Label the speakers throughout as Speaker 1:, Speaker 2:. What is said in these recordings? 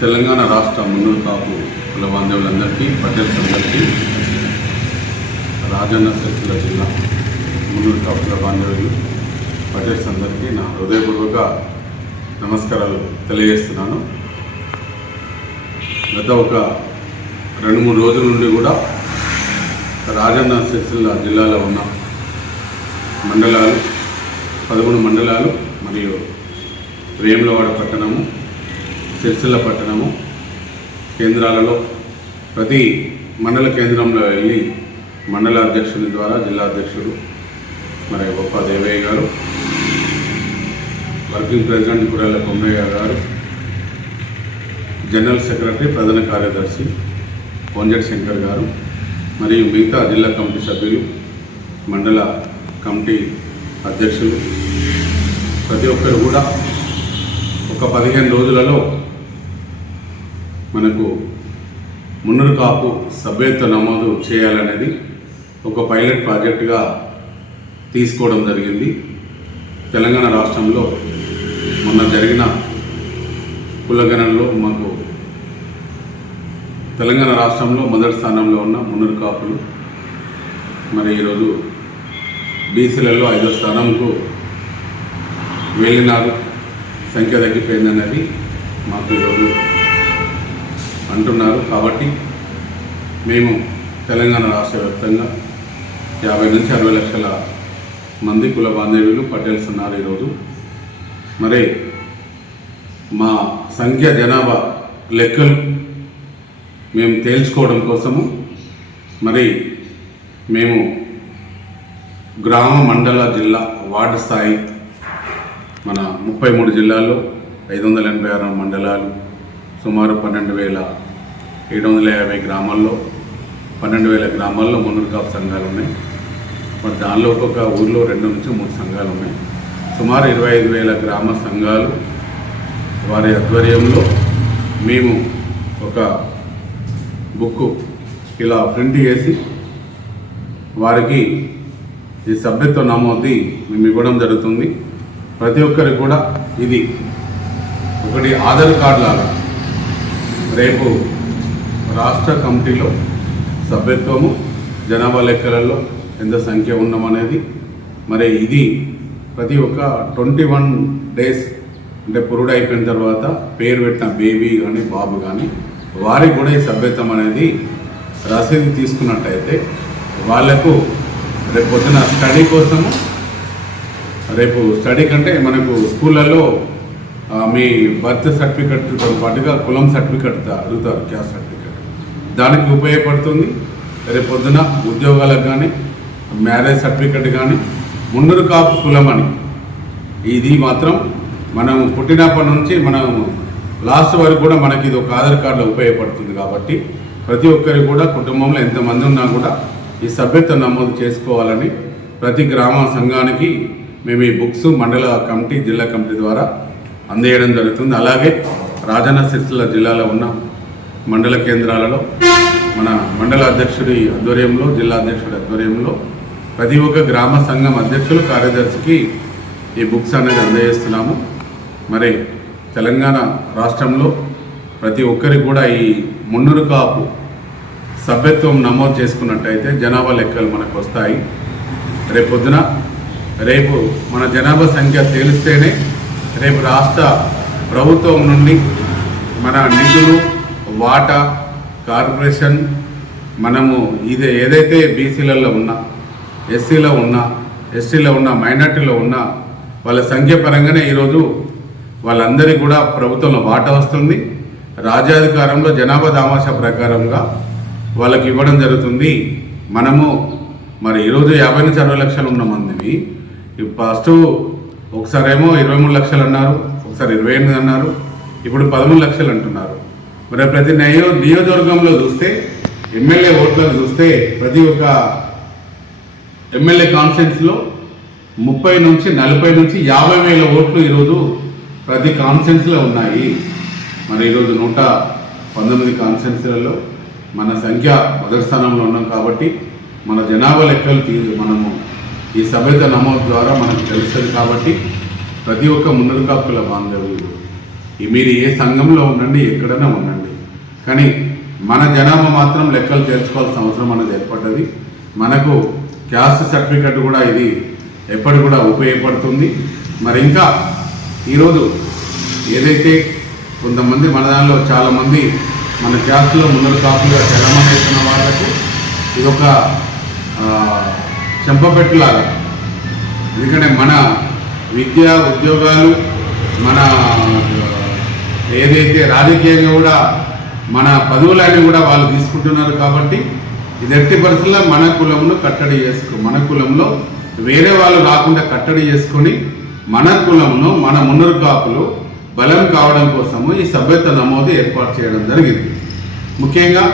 Speaker 1: తెలంగాణ రాష్ట్ర మున్నూరు కాపు కుల బాంధవులందరికీ పటేల్స్ అందరికీ రాజన్న సిరిసిల్ల జిల్లా మున్నూరు కాపు కుల బాంధవులు పటేల్స్ అందరికీ నా హృదయపూర్వక నమస్కారాలు తెలియజేస్తున్నాను. గత ఒక రెండు మూడు రోజుల నుండి కూడా రాజన్న సిరిసిల్ల జిల్లాలో ఉన్న మండలాలు పదకొండు మండలాలు మరియు వేములవాడ పట్టణము సిరిసిల్ల పట్టణము కేంద్రాలలో ప్రతి మండల కేంద్రంలో వెళ్ళి మండల అధ్యక్షుని ద్వారా జిల్లా అధ్యక్షుడు మరి గొప్ప దేవయ్య గారు వర్కింగ్ ప్రెసిడెంట్ కురాల కొమ్మయ్య గారు జనరల్ సెక్రటరీ ప్రధాన కార్యదర్శి పొంజటి శంకర్ గారు మరియు మిగతా జిల్లా కమిటీ సభ్యులు మండల కమిటీ అధ్యక్షులు. ప్రతి ఒక్కరు కూడా ఒక పదిహేను రోజులలో మనకు మున్నరు కాపు సభ్యత్వ నమోదు చేయాలనేది ఒక పైలట్ ప్రాజెక్టుగా తీసుకోవడం జరిగింది. తెలంగాణ రాష్ట్రంలో మొన్న జరిగిన కులగణనలో మాకు తెలంగాణ రాష్ట్రంలో మొదటి స్థానంలో ఉన్న మున్నరు కాపులు మరి ఈరోజు బీసీలలో ఐదో స్థానంకు వెళ్ళినారు. సంఖ్య తగ్గిపోయిందనేది మాకు ఈరోజు అంటున్నారు. కాబట్టి మేము తెలంగాణ రాష్ట్ర వ్యాప్తంగా యాభై నుంచి అరవై లక్షల మంది కుల బాంధవ్యులు పటేల్స్ ఉన్నారు ఈరోజు. మరి మా సంఖ్య జనాభా లెక్కలు మేము తేల్చుకోవడం కోసము మరి మేము గ్రామ మండల జిల్లా వార్డు స్థాయి మన ముప్పై మూడు జిల్లాల్లో ఐదు వందల ఎనభై ఆరు మండలాలు సుమారు పన్నెండు వేల ఏడు వందల యాభై గ్రామాల్లో పన్నెండు వేల గ్రామాల్లో మునురు కాపు సంఘాలు ఉన్నాయి మరి దానిలో ఒక్కొక్క ఊర్లో రెండు నుంచి మూడు సంఘాలు ఉన్నాయి సుమారు ఇరవై ఐదు వేల గ్రామ సంఘాలు వారి ఆధ్వర్యంలో మేము ఒక బుక్ ఇలా ప్రింట్ చేసి వారికి ఈ సభ్యత్వ నమోది మేము ఇవ్వడం జరుగుతుంది. ప్రతి ఒక్కరికి కూడా ఇది ఒకటి ఆధార్ కార్డు లాగా. రేపు రాష్ట్ర కమిటీలో సభ్యత్వము జనాభా లెక్కలలో ఎంత సంఖ్య ఉన్నామనేది. మరి ఇది ప్రతి ఒక్క ట్వంటీ వన్ డేస్ అంటే పురుడు అయిపోయిన తర్వాత పేరు పెట్టిన బేబీ కానీ బాబు కానీ వారికి కూడా ఈ సభ్యత్వం అనేది రసీదు తీసుకున్నట్టయితే వాళ్ళకు రేపు పొద్దున స్టడీ కోసము రేపు స్టడీ కంటే మనకు స్కూళ్ళల్లో మీ బర్త్ సర్టిఫికెట్తో పాటుగా కులం సర్టిఫికెట్ అడుగుతారు క్యాస్ట్ సర్టిఫికెట్. దానికి ఉపయోగపడుతుంది. రేపు పొద్దున ఉద్యోగాలకు కానీ మ్యారేజ్ సర్టిఫికెట్ కానీ ముందరు కాపు కులం అని. ఇది మాత్రం మనం పుట్టినప్పటి నుంచి మనం లాస్ట్ వరకు కూడా మనకి ఇది ఒక ఆధార్ కార్డులో ఉపయోగపడుతుంది కాబట్టి ప్రతి ఒక్కరికి కూడా కుటుంబంలో ఎంతమంది ఉన్నా కూడా ఈ సభ్యత్వ నమోదు చేసుకోవాలని ప్రతి గ్రామ సంఘానికి మేము ఈ బుక్స్ మండల కమిటీ జిల్లా కమిటీ ద్వారా అందజేయడం జరుగుతుంది. అలాగే రాజన్న సిరిసిల్ల జిల్లాలో ఉన్న మండల కేంద్రాలలో మన మండల అధ్యక్షుడి ఆధ్వర్యంలో జిల్లా అధ్యక్షుడి ఆధ్వర్యంలో ప్రతి ఒక్క గ్రామ సంఘం అధ్యక్షులు కార్యదర్శికి ఈ బుక్స్ అనేది అందజేస్తున్నాము. మరి తెలంగాణ రాష్ట్రంలో ప్రతి ఒక్కరికి కూడా ఈ మున్నూరు కాపు సభ్యత్వం నమోదు చేసుకున్నట్టయితే జనాభా లెక్కలు మనకు వస్తాయి. రేపు రేపు మన జనాభా సంఖ్య తేలిస్తేనే రేపు రాష్ట్ర ప్రభుత్వం నుండి మన నిధులు వాటా కార్పొరేషన్ మనము ఇది ఏదైతే బీసీలలో ఉన్నా ఎస్సీలో ఉన్నా ఎస్టీలో ఉన్న మైనార్టీలో ఉన్న వాళ్ళ సంఖ్య పరంగానే ఈరోజు వాళ్ళందరికీ కూడా ప్రభుత్వంలో వాటా వస్తుంది. రాజ్యాధికారంలో జనాభా దామాషా ప్రకారంగా వాళ్ళకి ఇవ్వడం జరుగుతుంది. మనము మరి ఈరోజు యాభై నుంచి అరవై లక్షలు ఉన్న మందిని ఫస్ట్ ఒకసారేమో ఇరవై మూడు లక్షలు అన్నారు ఒకసారి ఇరవై ఎనిమిది అన్నారు ఇప్పుడు పదమూడు లక్షలు అంటున్నారు. మరి ప్రతి నియో నియోజకవర్గంలో చూస్తే ఎమ్మెల్యే ఓట్లను చూస్తే ప్రతి ఒక్క ఎమ్మెల్యే కాన్ఫరెన్స్లో ముప్పై నుంచి నలభై నుంచి యాభై వేల ఓట్లు ఈరోజు ప్రతి కాన్ఫరెన్స్లో ఉన్నాయి. మరి ఈరోజు నూట పంతొమ్మిది కాన్ఫరెన్స్లలో మన సంఖ్య మొదటి స్థానంలో ఉన్నాం కాబట్టి మన జనాభా లెక్కలు తీ మనము ఈ సభ్యత నమోదు ద్వారా మనకు తెలుస్తుంది కాబట్టి ప్రతి ఒక్క మున్నరు కాపుల బాంధవ్యులు మీరు ఏ సంఘంలో ఉండండి ఎక్కడైనా ఉండండి. కానీ మన జనాభా మాత్రం లెక్కలు చేర్చుకోవాల్సిన అవసరం అనేది ఏర్పడ్డది. మనకు క్యాస్ట్ సర్టిఫికెట్ కూడా ఇది ఎప్పటి కూడా ఉపయోగపడుతుంది. మరి ఇంకా ఈరోజు ఏదైతే కొంతమంది మన దానిలో చాలామంది మన క్యాస్ట్లో ముందర కాపులుగా తెలంగాణ వేస్తున్న వాళ్ళకు ఇదొక చెంపపెట్టులాగా ఎందుకంటే మన విద్య ఉద్యోగాలు మన ఏదైతే రాజకీయంగా కూడా మన పదవులన్నీ కూడా వాళ్ళు తీసుకుంటున్నారు కాబట్టి ఇది ఎట్టి పరిస్థితుల్లో మన కులంలో కట్టడి చేసుకో మన కులంలో వేరే వాళ్ళు రాకుండా కట్టడి చేసుకొని మన కులంలో మన మున్నరు కాపులు బలం కావడం కోసము ఈ సభ్యత నమోదు ఏర్పాటు చేయడం జరిగింది. ముఖ్యంగా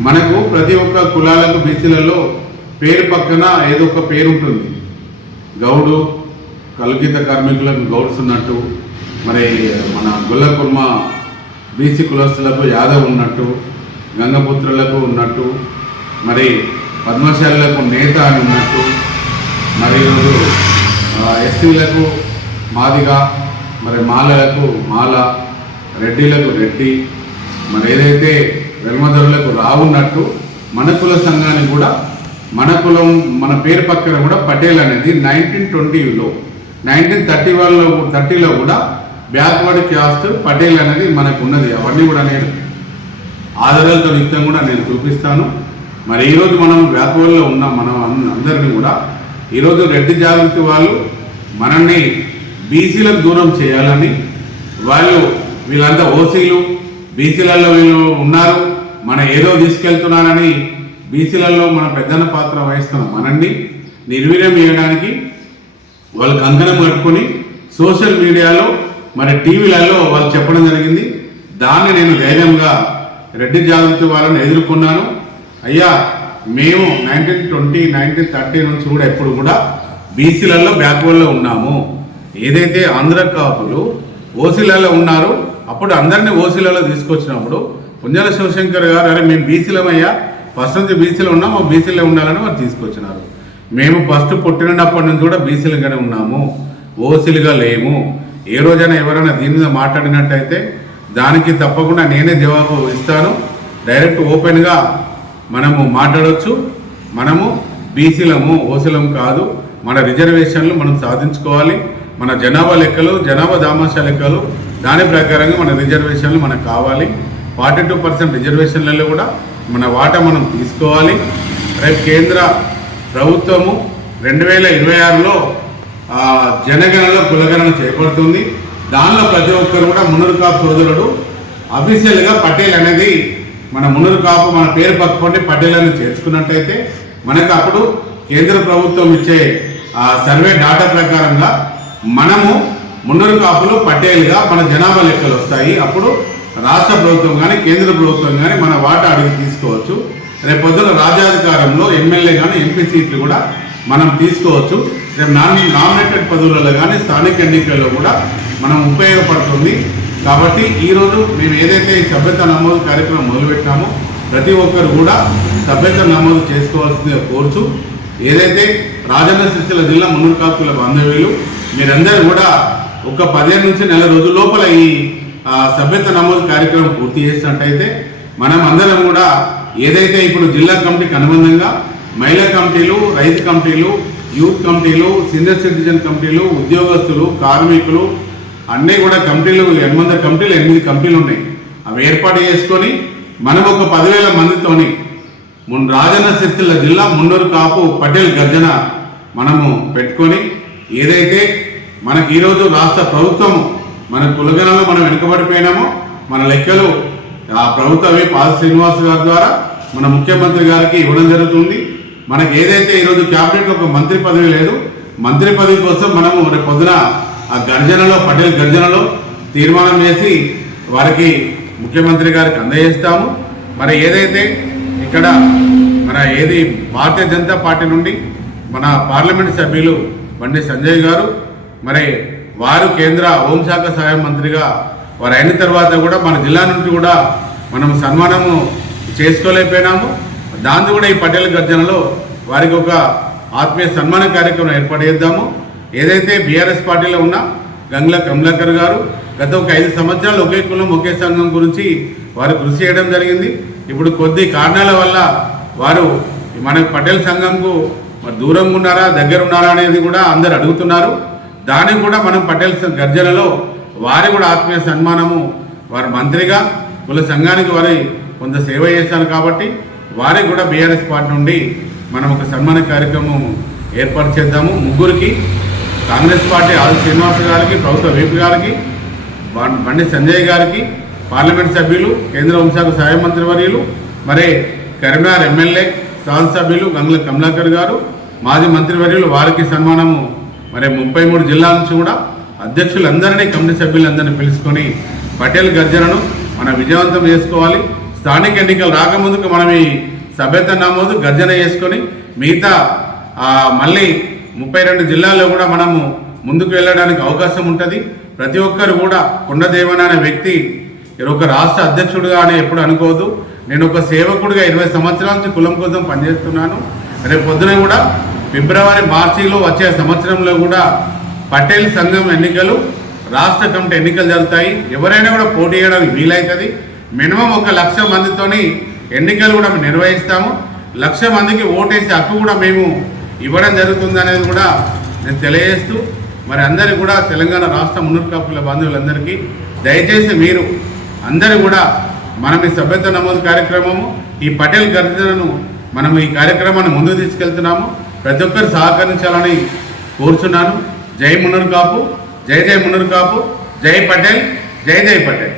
Speaker 1: మనకు ప్రతి ఒక్క కులాలకు బీసీలలో పేరు పక్కన ఏదో ఒక పేరు ఉంటుంది గౌడు కలుగిత కార్మికులకు గౌడ్స్ ఉన్నట్టు మరి మన గుల్ల కుర్మ బీసీ కులస్తులకు యాదవ్ ఉన్నట్టు గంగపుత్రులకు ఉన్నట్టు మరి పద్మశాలకు నేత అని ఉన్నట్టు మరి ఈరోజు ఎస్సీలకు మాదిగా మరి మాలలకు మాల రెడ్డిలకు రెడ్డి మరి ఏదైతే వెల్మధరులకు రావున్నట్టు మన కుల సంఘానికి కూడా మన కులం మన పేరు పక్కన కూడా పటేల్ అనేది నైన్టీన్ ట్వంటీలో నైన్టీన్ థర్టీ వన్లో థర్టీలో కూడా బ్యాక్వర్డ్ క్యాస్ట్ పటేల్ అనేది మనకు ఉన్నది. అవన్నీ కూడా నేను ఆధారాలతో నిత్యం కూడా నేను చూపిస్తాను. మరి ఈరోజు మనం బ్యాక్వర్డ్లో ఉన్న మనం అందరినీ కూడా. ఈరోజు రెడ్డి జాగృతి వాళ్ళు మనల్ని బీసీలకు దూరం చేయాలని వాళ్ళు వీళ్ళంతా ఓసీలు బీసీలలో వీళ్ళు ఉన్నారు. మన ఏదో తీసుకెళ్తున్నారని బీసీలలో మన పెద్దన్న పాత్ర వహిస్తున్నాం మనల్ని నిర్వీర్యం చేయడానికి వాళ్ళు కంకణం కట్టుకొని సోషల్ మీడియాలో మరి టీవీలలో వాళ్ళు చెప్పడం జరిగింది. దాన్ని నేను ధైర్యంగా రెడ్డి జాగృతి వాళ్ళని ఎదుర్కొన్నాను. అయ్యా మేము నైన్టీన్ ట్వంటీ నైన్టీన్ థర్టీ నుంచి కూడా ఎప్పుడు కూడా బీసీలలో బ్యాక్వర్డ్లో ఉన్నాము. ఏదైతే ఆంధ్ర కాపులు ఓసీలలో ఉన్నారు అప్పుడు అందరినీ ఓసీలలో తీసుకొచ్చినప్పుడు పుంజల శివశంకర్ గారు అరే మేము బీసీలమయ్యా ఫస్ట్ నుంచి బీసీలో ఉన్నాం మా బీసీలో ఉండాలని వారు తీసుకొచ్చినారు. మేము ఫస్ట్ పుట్టినప్పటి నుంచి కూడా బీసీలుగానే ఉన్నాము. ఓసీలుగా లేము. ఏ రోజైనా ఎవరైనా దీని మీద మాట్లాడినట్టయితే దానికి తప్పకుండా నేనే జవాబు ఇస్తాను. డైరెక్ట్ ఓపెన్గా మనము మాట్లాడవచ్చు మనము బీసీలము ఓసీలము కాదు. మన రిజర్వేషన్లు మనం సాధించుకోవాలి. మన జనాభా లెక్కలు జనాభా దామాషా లెక్కలు దాని ప్రకారంగా మన రిజర్వేషన్లు మనకు కావాలి. ఫార్టీ టూ పర్సెంట్ రిజర్వేషన్లలో కూడా మన వాటా మనం తీసుకోవాలి. రేపు కేంద్ర ప్రభుత్వము రెండు వేల ఇరవై ఆరులో జనగణన కులగణన చేపడుతుంది. దానిలో ప్రతి ఒక్కరు కూడా మున్నూరు కాపు సోదరుడు. అఫీషియల్గా పటేల్ అనేది మన మున్నూరు కాపు మన పేరు పక్కకుండా పటేల్ అని చేర్చుకున్నట్టయితే మనకు అప్పుడు కేంద్ర ప్రభుత్వం ఇచ్చే సర్వే డాటా ప్రకారంగా మనము మున్నూరు కాపులు పటేల్గా మన జనాభా లెక్కలు వస్తాయి. అప్పుడు రాష్ట్ర ప్రభుత్వం కానీ కేంద్ర ప్రభుత్వం కానీ మన వాటా అడిగి తీసుకోవచ్చు. రేపు పొద్దున రాజ్యాధికారంలో ఎమ్మెల్యే కానీ ఎంపీ సీట్లు కూడా మనం తీసుకోవచ్చు. రేపు నాన్ నామినేటెడ్ పదవులలో కానీ స్థానిక ఎన్నికల్లో కూడా మనం ఉపయోగపడుతుంది. కాబట్టి ఈరోజు మేము ఏదైతే ఈ సభ్యత నమోదు కార్యక్రమం మొదలుపెట్టామో ప్రతి ఒక్కరు కూడా సభ్యత నమోదు చేసుకోవాల్సిందిగా కోరుచు ఏదైతే రాజన్న సిరిసిల్ల జిల్లా మున్నూరు కాపుల బాంధవ్యులు మీరందరూ కూడా ఒక పదిహేను నుంచి నెల రోజుల లోపల ఈ సభ్యత నమోదు కార్యక్రమం పూర్తి చేసినట్టయితే మనం అందరం కూడా ఏదైతే ఇప్పుడు జిల్లా కమిటీకి అనుబంధంగా మహిళా కమిటీలు రైతు కమిటీలు యూత్ కమిటీలు సీనియర్ సిటిజన్ కమిటీలు ఉద్యోగస్తులు కార్మికులు అన్నీ కూడా కమిటీలు ఎనిమిది కమిటీలు ఎనిమిది కమిటీలు ఉన్నాయి. అవి ఏర్పాటు చేసుకొని మనం ఒక పదివేల మందితోని మున్ రాజన్న సిరిసిల్ల జిల్లా ముండూరు కాపు పటేల్ గర్జన మనము పెట్టుకొని ఏదైతే మనకి ఈరోజు రాష్ట్ర ప్రభుత్వము మన కులగణంలో మనం వెనుకబడిపోయినామో మన లెక్కలు ఆ ప్రభుత్వమే పాద శ్రీనివాస్ గారి ద్వారా మన ముఖ్యమంత్రి గారికి ఇవ్వడం జరుగుతుంది. మనకి ఏదైతే ఈరోజు క్యాబినెట్లో ఒక మంత్రి పదవి లేదు మంత్రి పదవి కోసం మనము రేపు పొద్దున ఆ గర్జనలో పటేల్ గర్జనలో తీర్మానం చేసి వారికి ముఖ్యమంత్రి గారికి అందజేస్తాము. మరి ఏదైతే ఇక్కడ మన ఏది భారతీయ జనతా పార్టీ నుండి మన పార్లమెంట్ సభ్యులు బండి సంజయ్ గారు మరి వారు కేంద్ర హోంశాఖ సహాయ మంత్రిగా వారు అయిన తర్వాత కూడా మన జిల్లా నుంచి కూడా మనం సన్మానము చేసుకోలేకపోయినాము. దాంతో కూడా ఈ పటేల్ గర్జనలో వారికి ఒక ఆత్మీయ సన్మాన కార్యక్రమం ఏర్పాటు చేద్దాము. ఏదైతే బీఆర్ఎస్ పార్టీలో ఉన్న గంగ్ల కమలాకర్ గారు గత ఒక ఐదు సంవత్సరాలు ఒకే కులం ఒకే సంఘం గురించి వారు కృషి చేయడం జరిగింది. ఇప్పుడు కొద్ది కారణాల వల్ల వారు మన పటేల్ సంఘంకు మరి దూరంగా ఉన్నారా దగ్గర ఉన్నారా అనేది కూడా అందరు అడుగుతున్నారు. దానికి కూడా మనం పటేల్ గర్జనలో వారి కూడా ఆత్మీయ సన్మానము వారి మంత్రిగా కుల సంఘానికి వారి కొంత సేవ చేశారు కాబట్టి వారికి కూడా బీఆర్ఎస్ పార్టీ నుండి మనం ఒక సన్మాన కార్యక్రమం ఏర్పాటు చేద్దాము. ముగ్గురికి కాంగ్రెస్ పార్టీ ఆది శ్రీనివాస్ గారికి ప్రభుత్వ వీపీ గారికి బండి సంజయ్ గారికి పార్లమెంట్ సభ్యులు కేంద్ర హోంశాఖ సహాయ మంత్రి వర్యులు మరి కరీంనగర్ ఎమ్మెల్యే శాసనసభ్యులు గంగుల కమలాకర్ గారు మాజీ మంత్రివర్యులు వారికి సన్మానము మరి ముప్పై మూడు జిల్లాల నుంచి కూడా అధ్యక్షులందరినీ కమిటీ సభ్యులందరినీ పిలుచుకొని పటేల్ గర్జనను మనం విజయవంతం చేసుకోవాలి. స్థానిక ఎన్నికలు రాకముందుకు మనం ఈ సభ్యత నమోదు గర్జన చేసుకొని మిగతా మళ్ళీ ముప్పై రెండు జిల్లాల్లో కూడా మనము ముందుకు వెళ్ళడానికి అవకాశం ఉంటుంది. ప్రతి ఒక్కరు కూడా కొండదేవన అనే వ్యక్తి ఒక రాష్ట్ర అధ్యక్షుడుగా అని ఎప్పుడు అనుకోవద్దు. నేను ఒక సేవకుడిగా ఇరవై సంవత్సరాల నుంచి కులం కోసం పనిచేస్తున్నాను. రేపు పొద్దున కూడా ఫిబ్రవరి మార్చిలో వచ్చే సంవత్సరంలో కూడా పటేల్ సంఘం ఎన్నికలు రాష్ట్ర కమిటీ ఎన్నికలు జరుగుతాయి. ఎవరైనా కూడా పోటీ చేయడానికి వీలవుతుంది మినిమం ఒక లక్ష మందితోని ఎన్నికలు కూడా మేము నిర్వహిస్తాము. లక్ష మందికి ఓటేసే హక్కు కూడా మేము ఇవ్వడం జరుగుతుంది అనేది కూడా నేను తెలియజేస్తూ మరి అందరికీ కూడా తెలంగాణ రాష్ట్ర మున్నూరు బంధువులందరికీ దయచేసి మీరు అందరూ కూడా మనం ఈ సభ్యత నమోదు కార్యక్రమము ఈ పటేల్ గర్జనను మనం ఈ కార్యక్రమాన్ని ముందుకు తీసుకెళ్తున్నాము. ప్రతి ఒక్కరు సహకరించాలని కోరుచున్నాను. జై మునరు కాపు జై జై మునరు కాపు జై పటేల్ జై జై పటేల్.